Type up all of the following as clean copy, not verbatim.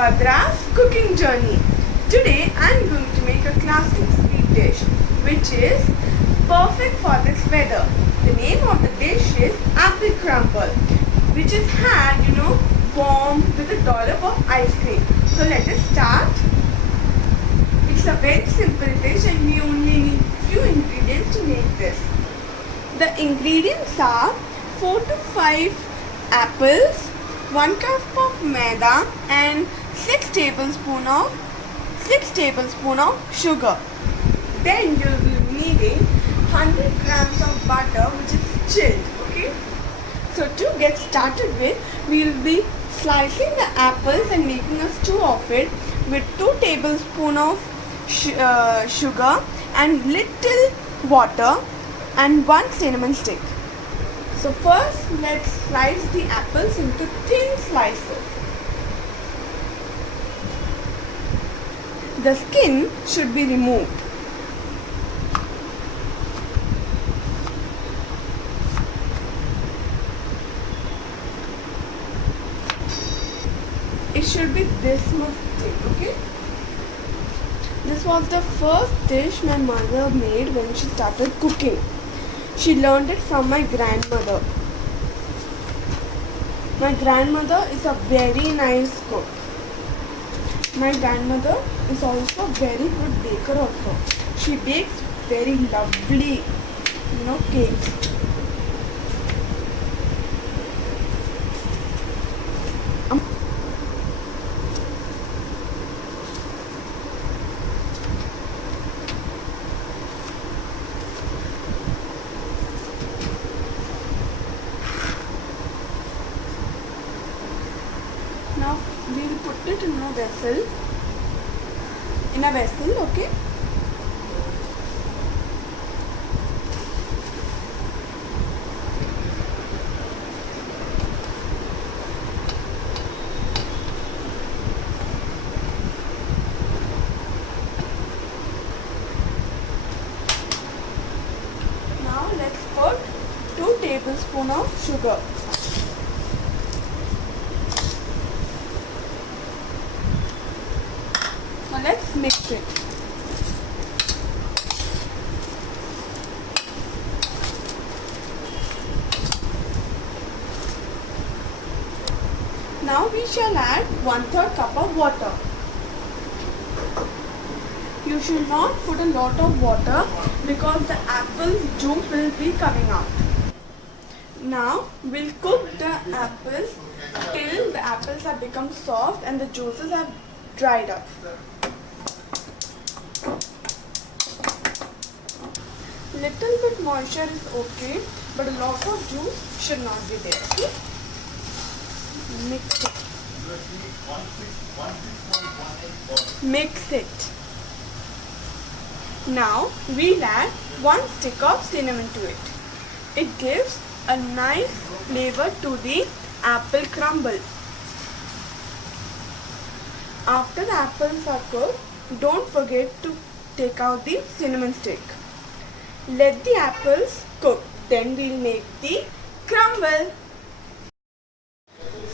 Badra's cooking journey. Today I am going to make a classic sweet dish which is perfect for this weather. The name of the dish is apple crumble, which is had warm with a dollop of ice cream. So let us start. It's a very simple dish and we only need few ingredients to make this. The ingredients are 4 to 5 apples, 1 cup of maida and 6 tablespoons of sugar. Then you will be needing 100 grams of butter which is chilled. Okay. So to get started with, we will be slicing the apples and making a stew of it with 2 tablespoons of sugar and little water and 1 cinnamon stick. So first let's slice the apples into thin slices. The skin should be removed. It should be this much thick, okay? This was the first dish my mother made when she started cooking. She learned it from my grandmother. My grandmother is a very nice cook. My grandmother is also a very good baker also. She bakes very lovely, cakes. Now we will put it in a vessel. Okay? Now let's put 2 tablespoons of sugar. Now let's mix it. Now we shall add 1/3 cup of water. You should not put a lot of water because the apple juice will be coming out. Now we'll cook the apples till the apples have become soft and the juices have dried up. Little bit moisture is okay, but a lot of juice should not be there. Okay? Mix it. Mix it. Now we'll add 1 stick of cinnamon to it. It gives a nice flavor to the apple crumble. After the apples are cooked, don't forget to take out the cinnamon stick. Let the apples cook, then we'll make the crumble.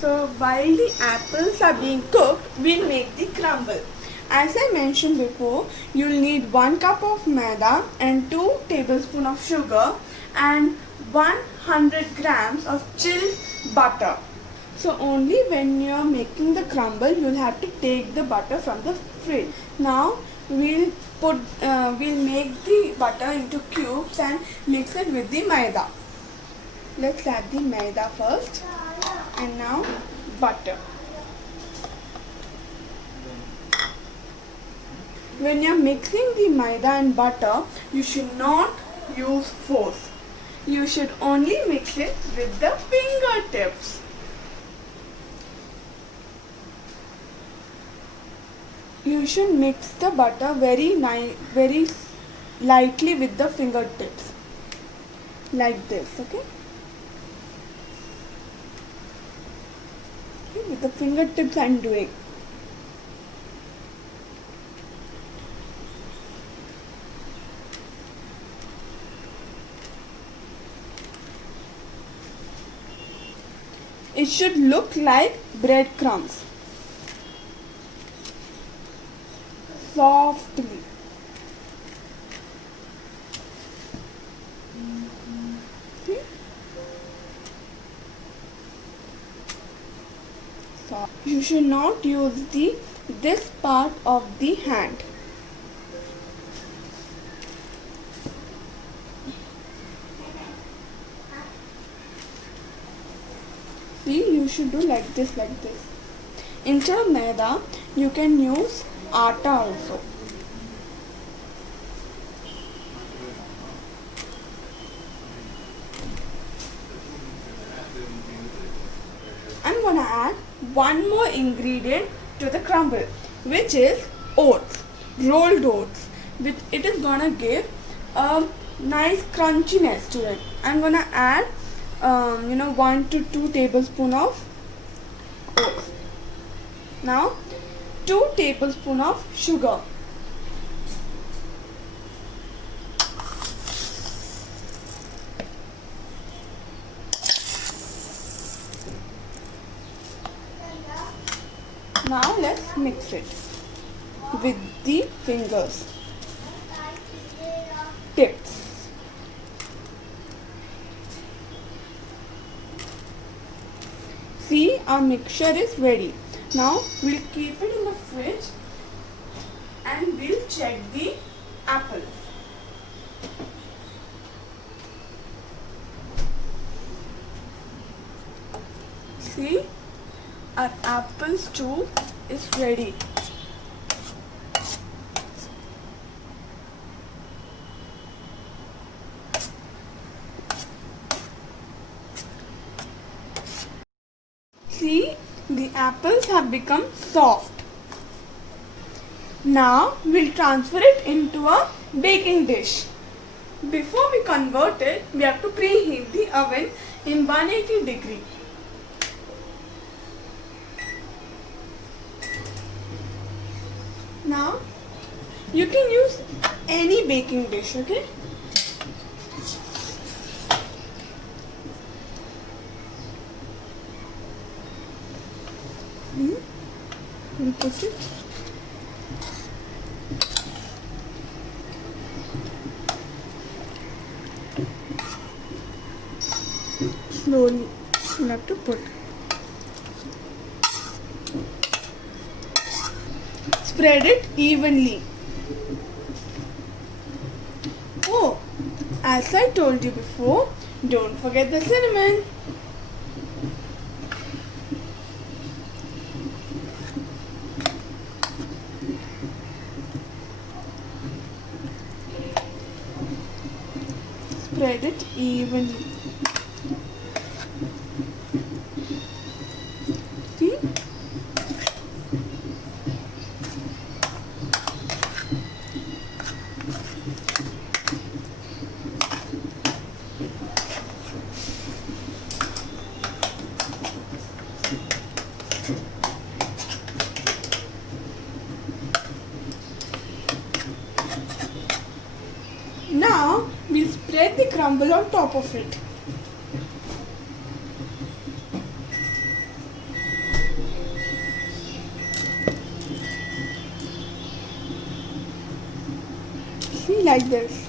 So while the apples are being cooked, we'll make the crumble. As I mentioned before, you'll need 1 cup of maida and 2 tablespoons of sugar and 100 grams of chilled butter. So only when you are making the crumble, you'll have to take the butter from the fridge. Now we'll make the butter into cubes and mix it with the maida. Let's add the maida first and now butter. When you're mixing the maida and butter, you should not use force. You should only mix it with the fingertips. You should mix the butter very lightly with the fingertips, like this, okay? With the fingertips I'm doing. It should look like breadcrumbs. softly. See? So you should not use this part of the hand. See, you should do like this. Instead of maida, you can use atta also. I'm gonna add one more ingredient to the crumble, which is oats, rolled oats. It is gonna give a nice crunchiness to it. I'm gonna add 1 to 2 tablespoons of oats. Now 2 tablespoons of sugar. Now let's mix it with the fingers tips. See, our mixture is ready. Now we'll keep it in the fridge and we'll check the apples. See, our apple stew is ready. See, the apples have become soft. Now we'll transfer it into a baking dish. Before we convert it, we have to preheat the oven in 180 degree. Now you can use any baking dish, okay? We'll put it. Slowly you have to put. Spread it evenly. Oh, as I told you before, don't forget the cinnamon. Spread it evenly. See? Now we'll spread the crumble on top of it. See, like this.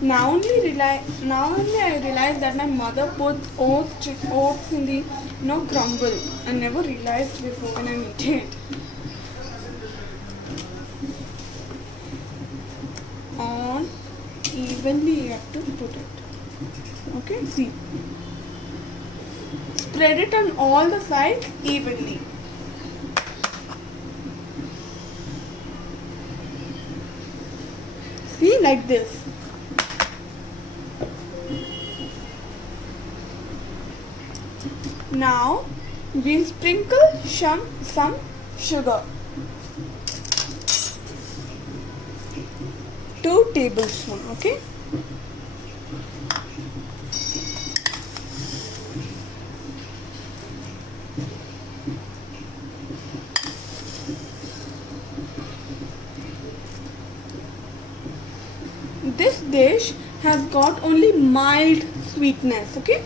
Now only I realized that my mother puts oats in the crumble. I never realized before when I made it. On evenly you have to put it. Okay, see. Spread it on all the sides evenly. See, like this. Now we'll sprinkle some sugar. 2 tablespoons, okay? this dish has got only mild sweetness. Okay.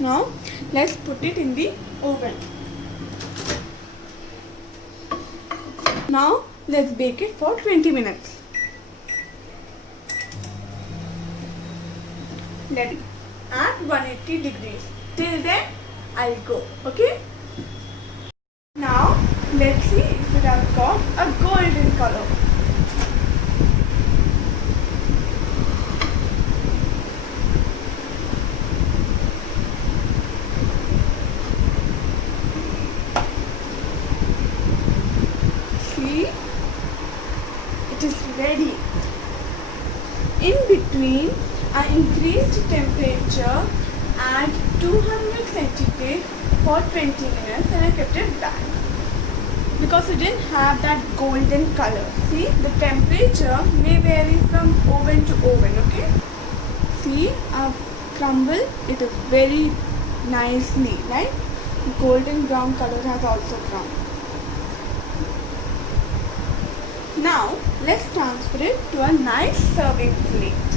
Now let's put it in the oven. Now let's bake it for 20 minutes. Let it at 180 degrees. Till then I'll go. Okay. Now let's see if it has got a golden color. See, it is ready. In between, I increased the temperature at 200 centigrade for 20 minutes and I kept it back because it didn't have that golden color. See, the temperature may vary from oven to oven. Okay. See, our crumble, it is very nicely, right? Golden brown color has also come. Now let's transfer it to a nice serving plate.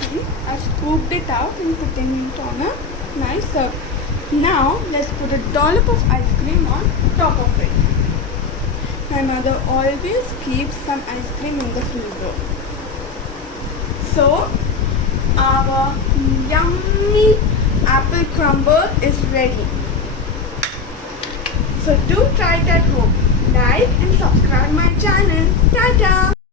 See, I scooped it out and putting it on a nice serve. Now let's put a dollop of ice cream on top of it. My mother always keeps some ice cream in the freezer. So our yummy apple crumble is ready. So do try it at home. Like and subscribe my channel. Tata!